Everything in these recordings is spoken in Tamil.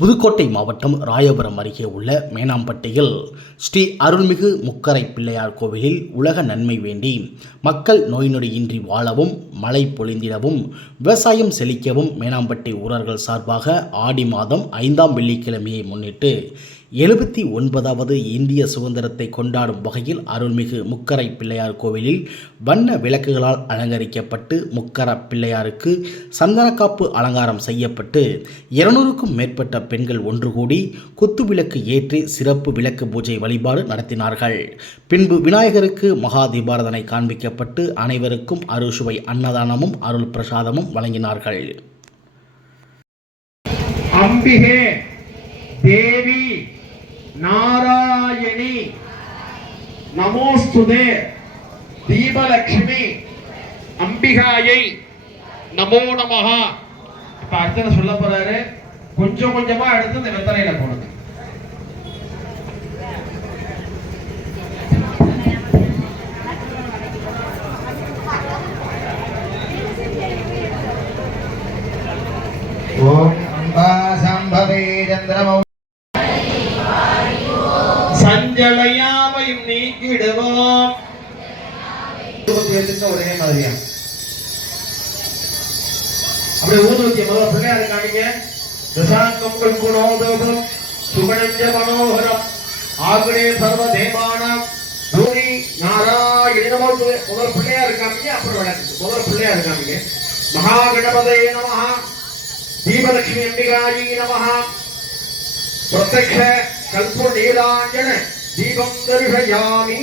புதுக்கோட்டை மாவட்டம் ராயபுரம் அருகே உள்ள மேனாம்பட்டியில் ஸ்ரீ அருள்மிகு முக்கரை பிள்ளையார் கோவிலில் உலக நன்மை வேண்டி மக்கள் நோய் நொடியின்றி வாழவும் மழை பொழிந்திடவும் விவசாயம் செழிக்கவும் மேனாம்பட்டி ஊரர்கள் சார்பாக ஆடி மாதம் 5ஆம் வெள்ளிக்கிழமையை முன்னிட்டு 79வது இந்திய சுதந்திரத்தை கொண்டாடும் வகையில் அருள்மிகு முக்கரை பிள்ளையார் கோவிலில் வண்ண விளக்குகளால் அலங்கரிக்கப்பட்டு முக்கர பிள்ளையாருக்கு சந்தனக்காப்பு அலங்காரம் செய்யப்பட்டு 200க்கும் மேற்பட்ட பெண்கள் ஒன்று கூடி குத்துவிளக்கு ஏற்றி சிறப்பு விளக்கு பூஜை வழிபாடு நடத்தினார்கள். பின்பு விநாயகருக்கு மகா தீபாராதனை காண்பிக்கப்பட்டு அனைவருக்கும் அறுசுவை அன்னதானமும் அருள் பிரசாதமும் வழங்கினார்கள். அம்பிகே தேவி நாராயணி நமோஸ்துதே தீபலட்சுமி அம்பிகாயை நமோ நமஹ. இப்ப அர்ச்சனை சொல்ல போறாரு. கொஞ்சம் கொஞ்சமா எடுத்து இந்த வெத்தலையில போடுங்க. ஓம் அம்பா சம்பவே சந்திரமௌ சஞ்சலயாவையும் நீக்கிடுவோம். ஒரே மாதிரியா அப்படியே ஊதுவத்திய முதல்ல பிள்ளையாரு காணிங்க. தசாங்கம் குணோதோகம் சுகணஞ்ச மனோகரம் ஆகுனே சர்வ தேவானாம் தூரி நாராயண நமோ. முதல் பிள்ளையாரு காமிங்க, அப்புறம் வழக்கு. முதல் பிள்ளையாரு காமிங்க. மகா கணபதே நமஹ தீபலட்சுமி அம்பிகாயி நமஹ. பிரத்யக்ஷ கல்ப நீலாஞ்சன தீபம் தரிசயாமி.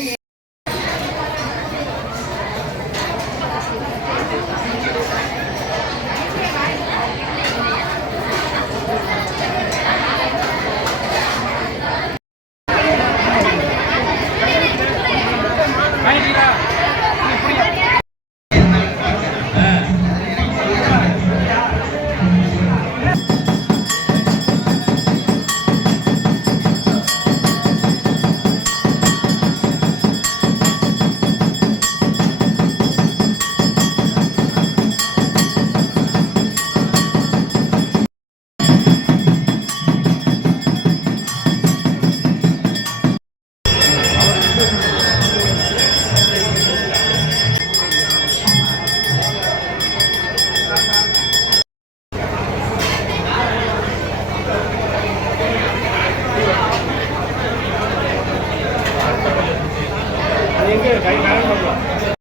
கை